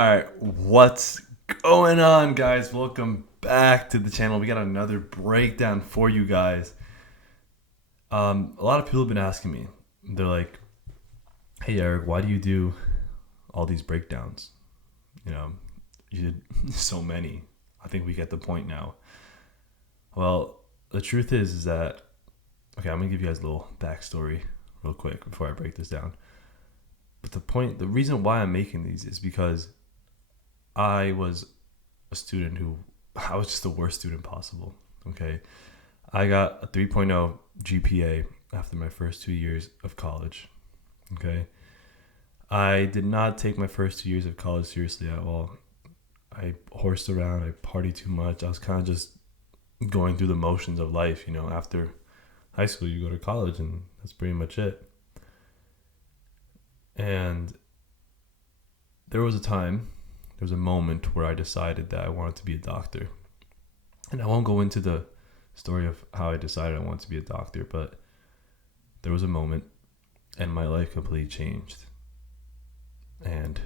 All right, what's going on, guys? Welcome back to the channel. We got another breakdown for you guys. A lot of people have been asking me. They're like, "Hey, Eric, why do you do all these breakdowns? You know, you did so many. I think we get the point now." Well, the truth is that okay. I'm gonna give you guys a little backstory real quick before I break this down. But the reason why I'm making these is because I was a student who I was just the worst student possible. Okay. I got a 3.0 GPA after my first 2 years of college. Okay. I did not take my first 2 years of college seriously at all. I horsed around, I partied too much. I was kind of just going through the motions of life. After high school, you go to college, and that's pretty much it. And there was a moment where I decided that I wanted to be a doctor. And I won't go into the story of how I decided I wanted to be a doctor, but there was a moment and my life completely changed. And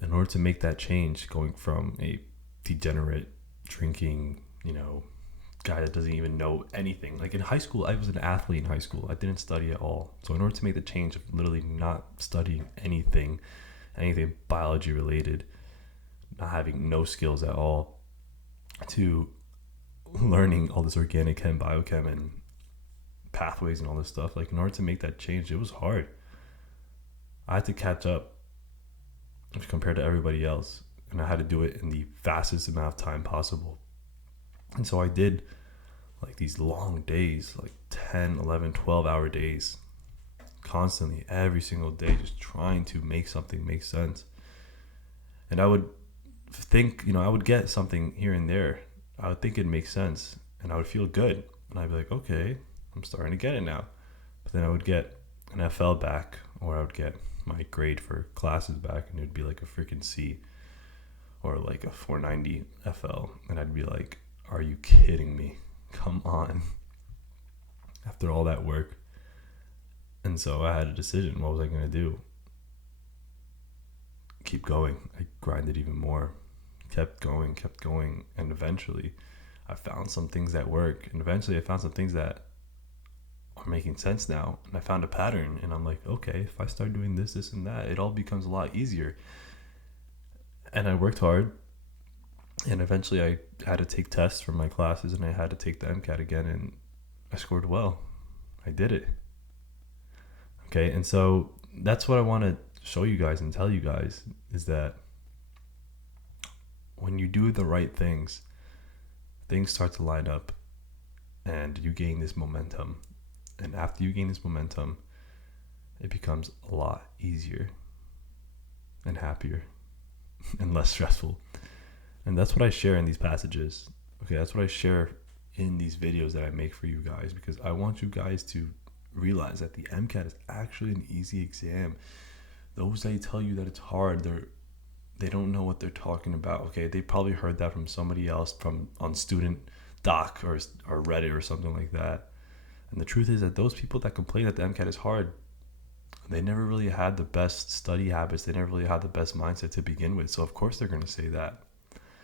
in order to make that change, going from a degenerate, drinking, guy that doesn't even know anything. Like in high school, I was an athlete in high school. I didn't study at all. So in order to make the change of literally not studying anything biology related, not having no skills at all, to learning all this organic chem, biochem, and pathways and all this stuff, like in order to make that change, it was hard. I had to catch up compared to everybody else, and I had to do it in the fastest amount of time possible. And so I did like these long days, like 10, 11, 12-hour days, constantly, every single day, just trying to make something make sense. And I would think, I would get something here and there. I would think it'd make sense, and I would feel good. And I'd be like, okay, I'm starting to get it now. But then I would get an FL back, or I would get my grade for classes back, and it would be like a freaking C or like a 490 FL. And I'd be like, are you kidding me? Come on. After all that work. And so I had a decision. What was I going to do? Keep going. I grinded even more. Kept going. And eventually I found some things that work. And eventually I found some things that are making sense now. And I found a pattern. And I'm like, okay, if I start doing this, and that, it all becomes a lot easier. And I worked hard. And eventually I had to take tests for my classes, and I had to take the MCAT again. And I scored well. I did it. Okay, and so that's what I want to show you guys and tell you guys, is that when you do the right things start to line up, and you gain this momentum. And after you gain this momentum, it becomes a lot easier and happier and less stressful. And that's what I share in these passages. Okay, that's what I share in these videos that I make for you guys, because I want you guys to realize that the MCAT is actually an easy exam. Those that tell you that it's hard, they don't know what they're talking about. Okay, they probably heard that from somebody else on Student Doc or Reddit or something like that. And the truth is that those people that complain that the MCAT is hard, they never really had the best study habits. They never really had the best mindset to begin with. So of course they're going to say that.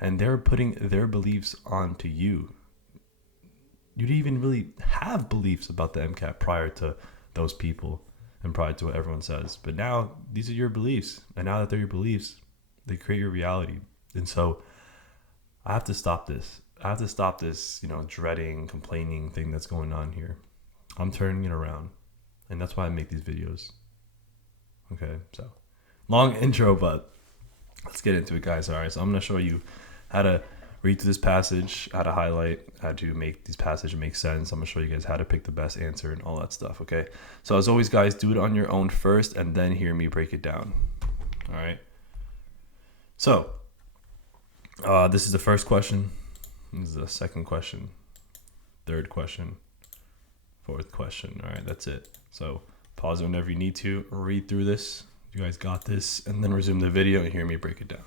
And they're putting their beliefs onto you. You didn't even really have beliefs about the MCAT prior to those people and prior to what everyone says. But now these are your beliefs. And now that they're your beliefs, they create your reality. And so I have to stop this. Dreading, complaining thing that's going on here. I'm turning it around. And that's why I make these videos. Okay, so long intro, but let's get into it, guys. All right, so I'm going to show you how to read through this passage, how to highlight, how to make these passages make sense. I'm going to show you guys how to pick the best answer and all that stuff, okay? So as always, guys, do it on your own first and then hear me break it down, all right? So this is the first question. This is the second question, third question, fourth question. All right, that's it. So pause it whenever you need to. Read through this. You guys got this. And then resume the video and hear me break it down.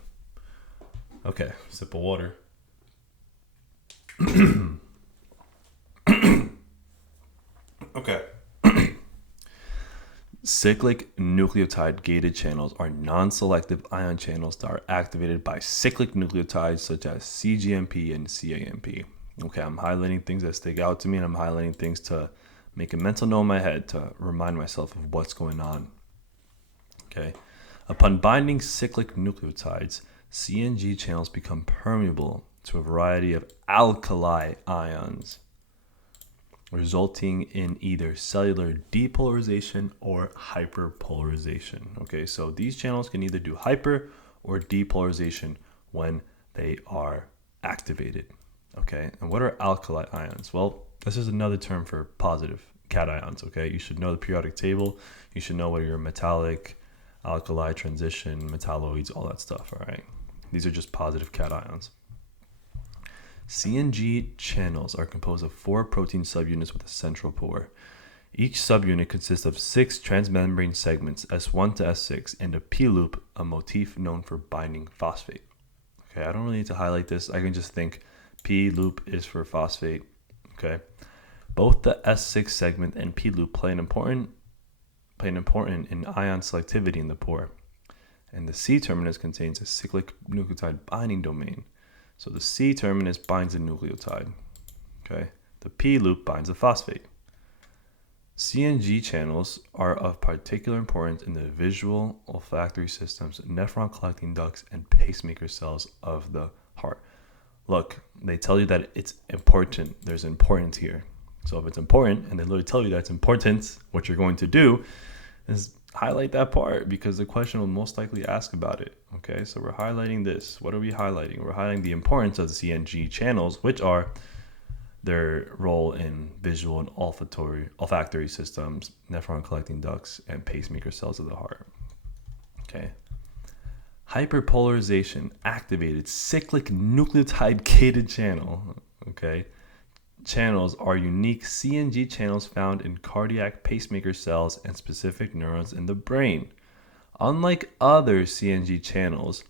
Okay, sip of water. Okay. Cyclic nucleotide gated channels are non-selective ion channels that are activated by cyclic nucleotides such as cGMP and CAMP. Okay, I'm highlighting things that stick out to me, and I'm highlighting things to make a mental note in my head to remind myself of what's going on. Okay, upon binding cyclic nucleotides, CNG channels become permeable to a variety of alkali ions, resulting in either cellular depolarization or hyperpolarization. Okay, so these channels can either do hyper or depolarization when they are activated. Okay, and what are alkali ions? Well, this is another term for positive cations. Okay, you should know the periodic table. You should know what your metallic, alkali, transition, metalloids, all that stuff. All right, these are just positive cations. CNG channels are composed of 4 protein subunits with a central pore. Each subunit consists of 6 transmembrane segments, S1 to S6, and a P-loop, a motif known for binding phosphate. Okay, I don't really need to highlight this. I can just think P-loop is for phosphate. Okay, both the S6 segment and P-loop play an important in ion selectivity in the pore. And the C terminus contains a cyclic nucleotide binding domain. So the C terminus binds a nucleotide. Okay, the P loop binds a phosphate. CNG channels are of particular importance in the visual, olfactory systems, nephron collecting ducts, and pacemaker cells of the heart. Look, they tell you that it's important. There's importance here. So if it's important, and they literally tell you that it's important, what you're going to do is highlight that part, because the question will most likely ask about it. Okay, so we're highlighting this. What are we highlighting? We're highlighting the importance of the CNG channels, which are their role in visual and olfactory systems, nephron collecting ducts, and pacemaker cells of the heart. Okay. Hyperpolarization activated cyclic nucleotide gated channel. Okay. Channels are unique CNG channels found in cardiac pacemaker cells and specific neurons in the brain. Unlike other CNG channels,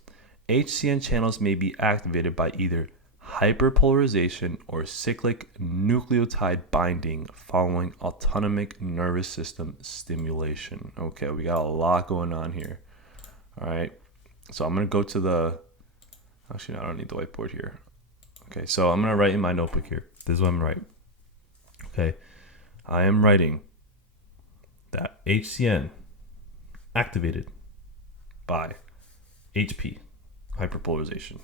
HCN channels may be activated by either hyperpolarization or cyclic nucleotide binding following autonomic nervous system stimulation. Okay, we got a lot going on here. All right, so I'm going to go to actually, no, I don't need the whiteboard here. Okay, so I'm going to write in my notebook here. This is what I'm writing. Okay, I am writing that HCN activated by HP, hyperpolarization,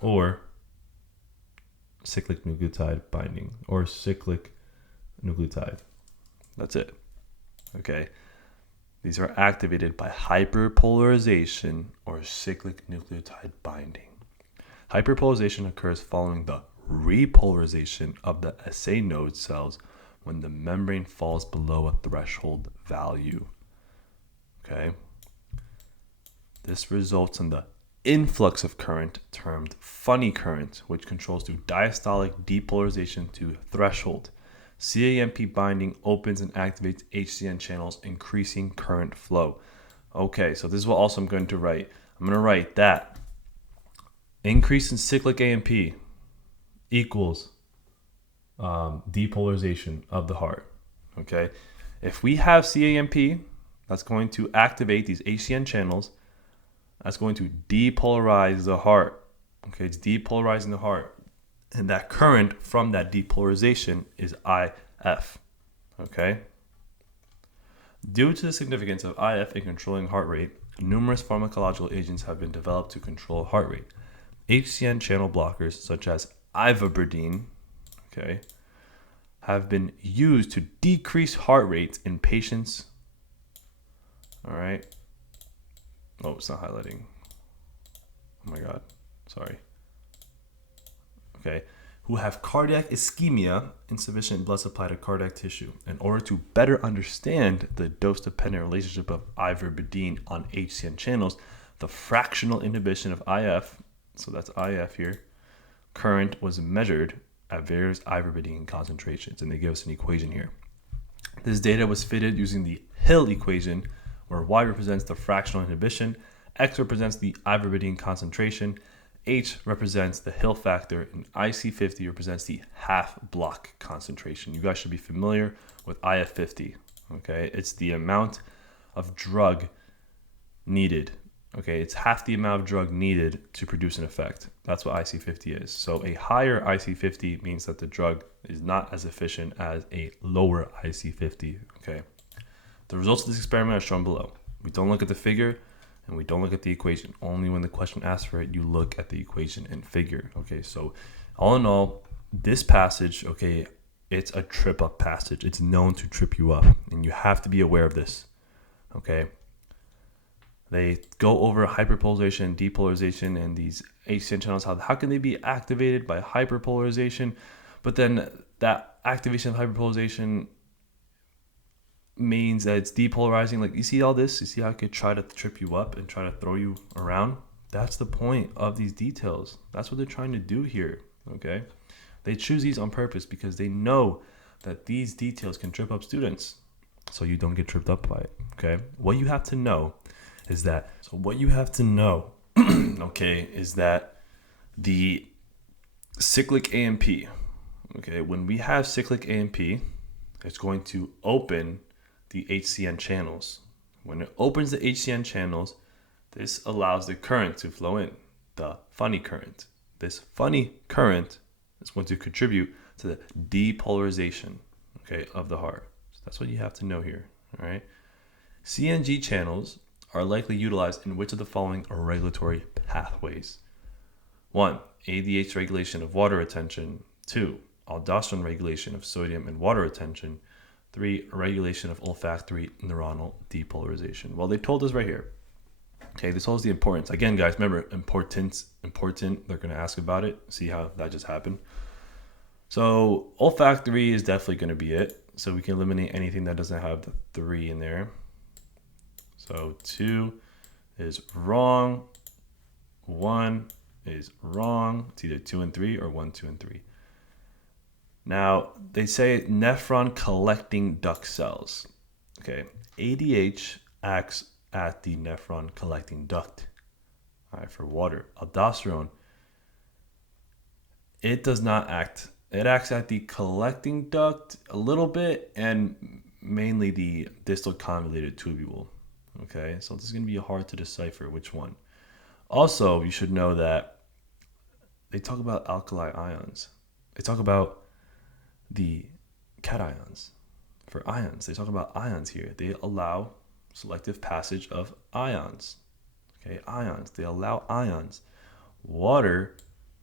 or cyclic nucleotide binding, or cyclic nucleotide. That's it. Okay, these are activated by hyperpolarization or cyclic nucleotide binding. Hyperpolarization occurs following the repolarization of the SA node cells when the membrane falls below a threshold value. Okay. This results in the influx of current termed funny current, which controls through diastolic depolarization to threshold. CAMP binding opens and activates HCN channels, increasing current flow. Okay, so this is what also I'm going to write. I'm going to write that increase in cyclic AMP equals depolarization of the heart. Okay, if we have CAMP, that's going to activate these HCN channels. That's going to depolarize the heart. Okay, it's depolarizing the heart. And that current from that depolarization is IF. Okay? Due to the significance of IF in controlling heart rate, numerous pharmacological agents have been developed to control heart rate. HCN channel blockers such as ivabradine, okay, have been used to decrease heart rates in patients. All right. Oh, it's not highlighting. Oh my God. Sorry. Okay. Who have cardiac ischemia, insufficient blood supply to cardiac tissue. In order to better understand the dose-dependent relationship of ivabradine on HCN channels, the fractional inhibition of IF, so that's IF here, current was measured at various ivabradine concentrations, and they give us an equation here. This data was fitted using the Hill equation, where Y represents the fractional inhibition, X represents the ivabradine concentration, H represents the Hill factor, and IC50 represents the half block concentration. You guys should be familiar with IF50. Okay, it's the amount of drug needed. Okay, it's half the amount of drug needed to produce an effect. That's what IC50 is. So a higher IC50 means that the drug is not as efficient as a lower IC50. Okay, the results of this experiment are shown below. We don't look at the figure and we don't look at the equation. Only when the question asks for it, you look at the equation and figure. Okay, so all in all, this passage, okay, it's a trip up passage. It's known to trip you up, and you have to be aware of this. Okay. They go over hyperpolarization and depolarization and these HCN channels. How can they be activated by hyperpolarization? But then that activation of hyperpolarization means that it's depolarizing. Like, you see all this? You see how it could try to trip you up and try to throw you around? That's the point of these details. That's what they're trying to do here. Okay. They choose these on purpose because they know that these details can trip up students. So you don't get tripped up by it. Okay. What you have to know is that, okay, is that the cyclic AMP, okay, when we have cyclic AMP, it's going to open the HCN channels. When it opens the HCN channels, this allows the current to flow in, the funny current. This funny current is going to contribute to the depolarization, okay, of the heart. So that's what you have to know here, all right? CNG channels are likely utilized in which of the following regulatory pathways? 1. ADH regulation of water retention. 2. Aldosterone regulation of sodium and water retention. 3. Regulation of olfactory neuronal depolarization. Well, they told us right here. Okay, this holds the importance. Again, guys, remember, important. They're going to ask about it. See how that just happened. So olfactory is definitely going to be it. So we can eliminate anything that doesn't have the 3 in there. So 2 is wrong. 1 is wrong. It's either 2 and 3 or 1, 2, and 3. Now, they say nephron collecting duct cells. Okay, ADH acts at the nephron collecting duct. All right, for water. Aldosterone, it does not act. It acts at the collecting duct a little bit and mainly the distal convoluted tubule. Okay, so this is going to be hard to decipher which one. Also, you should know that they talk about alkali ions. They talk about the cations for ions. They talk about ions here. They allow selective passage of ions. Okay, ions. They allow ions. Water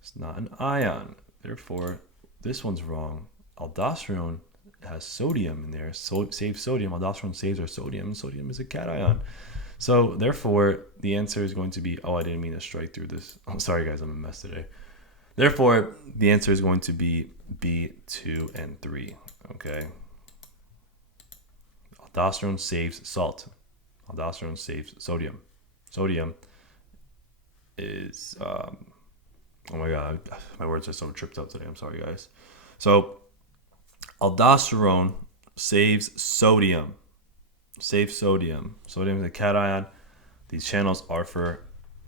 is not an ion. Therefore, this one's wrong. Aldosterone has sodium in there. So saves sodium. Aldosterone saves our sodium. Sodium is a cation. So therefore, the answer is going to be, I didn't mean to strike through this. I'm sorry, guys. I'm a mess today. Therefore, the answer is going to be B, 2, and 3. Okay. Aldosterone saves salt. Aldosterone saves sodium. Sodium is, oh my God, my words are so tripped up today. I'm sorry, guys. So aldosterone saves sodium. Saves sodium. Sodium is a cation. These channels are for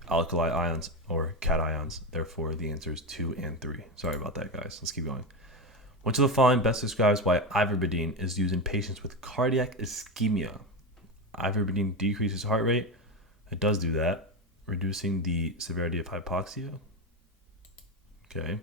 alkali ions or cations. Therefore, the answer is 2 and 3. Sorry about that, guys. Let's keep going. Which of the following best describes why ivermectin is used in patients with cardiac ischemia? Ivermectin decreases heart rate. It does do that, reducing the severity of hypoxia. Okay.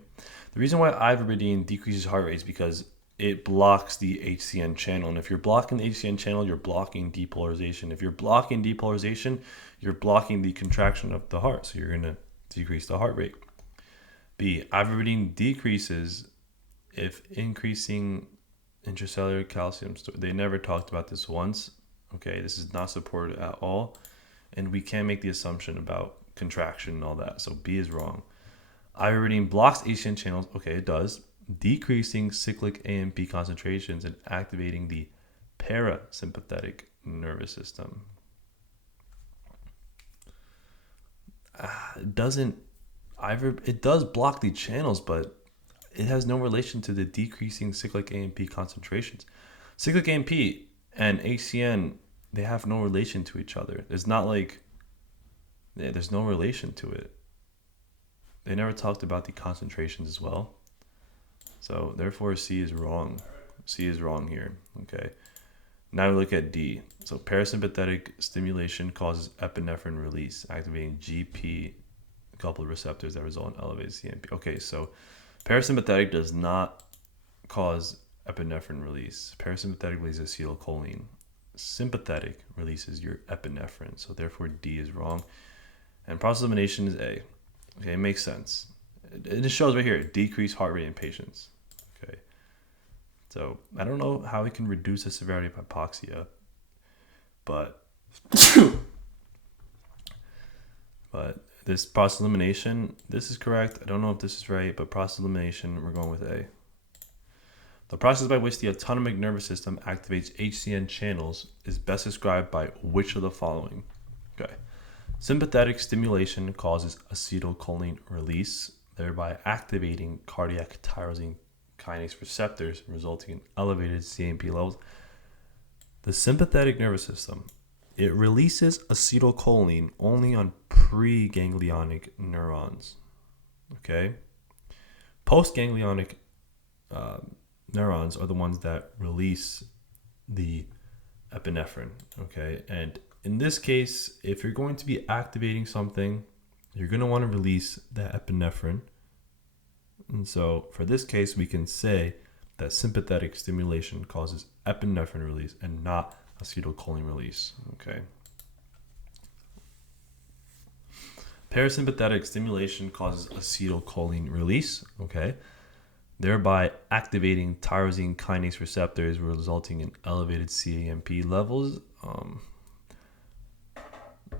The reason why ivermectin decreases heart rate is because it blocks the HCN channel. And if you're blocking the HCN channel, you're blocking depolarization. If you're blocking depolarization, you're blocking the contraction of the heart. So you're going to decrease the heart rate. B, ivermectin decreases if increasing intracellular calcium. They never talked about this once. Okay, this is not supported at all. And we can't make the assumption about contraction and all that. So B is wrong. Ivermectin blocks HCN channels. Okay, it does. Decreasing cyclic AMP concentrations and activating the parasympathetic nervous system. It does block the channels, but it has no relation to the decreasing cyclic AMP concentrations. Cyclic AMP and HCN, they have no relation to each other. It's not like there's no relation to it. They never talked about the concentrations as well. So therefore C is wrong. C is wrong here. Okay. Now we look at D. So parasympathetic stimulation causes epinephrine release, activating GP coupled receptors that result in elevated CMP. Okay, so parasympathetic does not cause epinephrine release. Parasympathetic releases acetylcholine. Sympathetic releases your epinephrine. So therefore D is wrong. And process elimination is A. Okay, it makes sense. It just shows right here, decreased heart rate in patients. Okay. So I don't know how we can reduce the severity of hypoxia, but this process elimination, this is correct. I don't know if this is right, but process elimination, we're going with A. The process by which the autonomic nervous system activates HCN channels is best described by which of the following? Okay. Sympathetic stimulation causes acetylcholine release, thereby activating cardiac tyrosine kinase receptors, resulting in elevated CMP levels. The sympathetic nervous system, it releases acetylcholine only on preganglionic neurons. Okay? Postganglionic neurons are the ones that release the epinephrine. Okay? And in this case, if you're going to be activating something, you're going to want to release the epinephrine. And so for this case, we can say that sympathetic stimulation causes epinephrine release and not acetylcholine release. Okay. Parasympathetic stimulation causes acetylcholine release. Okay. Thereby activating tyrosine kinase receptors, resulting in elevated CAMP levels.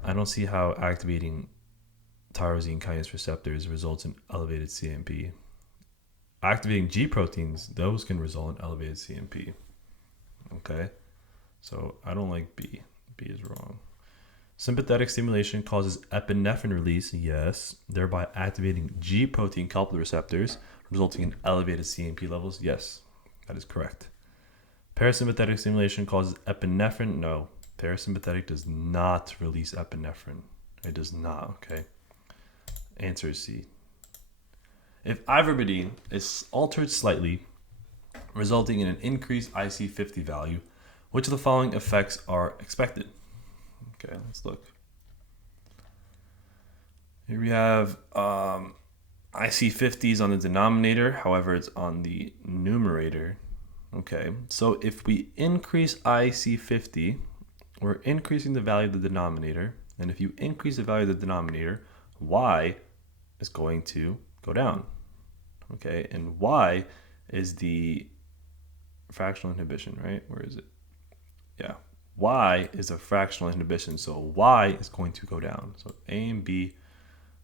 I don't see how activating tyrosine kinase receptors results in elevated CMP. Activating G proteins, those can result in elevated CMP. Okay, so I don't like B. B is wrong. Sympathetic stimulation causes epinephrine release, yes, thereby activating G protein coupled receptors, resulting in elevated CMP levels, yes, that is correct. Parasympathetic stimulation causes epinephrine, no. Parasympathetic does not release epinephrine. It does not, okay? Answer is C. If ivermectin is altered slightly, resulting in an increased IC50 value, which of the following effects are expected? Okay, let's look. Here we have IC50s on the denominator, however, it's on the numerator. Okay, so if we increase IC50, we're increasing the value of the denominator, and if you increase the value of the denominator, y is going to go down. Okay, and y is the fractional inhibition, right? Where is it? Yeah, y is a fractional inhibition, so y is going to go down. So A and B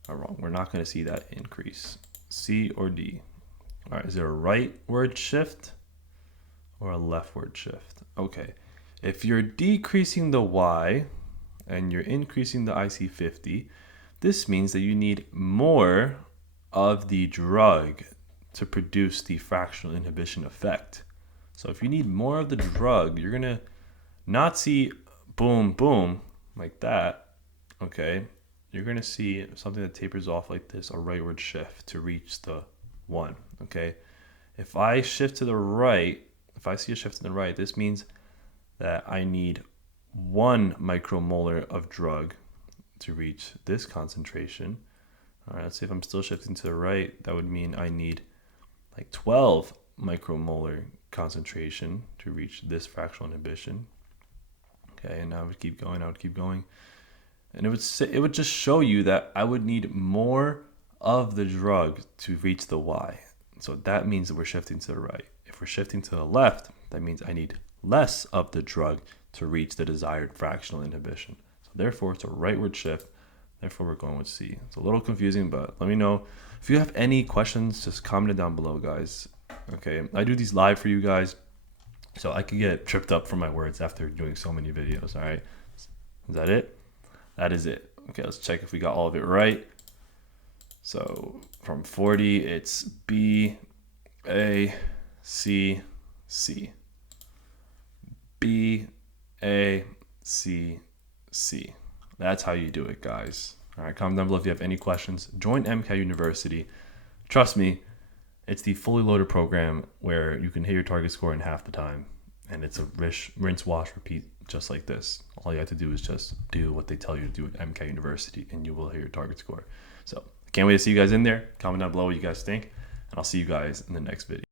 are wrong. We're not going to see that increase. C or D? All right, is there a rightward shift or a leftward shift? Okay, if you're decreasing the y and you're increasing the IC50, this means that you need more of the drug to produce the fractional inhibition effect. So if you need more of the drug, you're going to not see boom, boom, like that, okay? You're going to see something that tapers off like this, a rightward shift to reach the 1, okay? If I shift to the right, if I see a shift to the right, this means that I need 1 micromolar of drug to reach this concentration. All right, let's see if I'm still shifting to the right. That would mean I need like 12 micromolar concentration to reach this fractional inhibition. Okay, and I would keep going, And it would just show you that I would need more of the drug to reach the Y. So that means that we're shifting to the right. If we're shifting to the left, that means I need less of the drug to reach the desired fractional inhibition. So therefore, it's a rightward shift. Therefore, we're going with C. It's a little confusing, but let me know. If you have any questions, just comment it down below, guys. Okay, I do these live for you guys, so I could get tripped up from my words after doing so many videos, all right? Is that it? That is it. Okay, let's check if we got all of it right. So from 40, it's B, A, C, C. B, A, C, C. That's how you do it, guys. All right, comment down below if you have any questions. Join MCAT University. Trust me, it's the fully loaded program where you can hit your target score in half the time. And it's a rinse, wash, repeat, just like this. All you have to do is just do what they tell you to do at MCAT University, and you will hit your target score. So I can't wait to see you guys in there. Comment down below what you guys think, and I'll see you guys in the next video.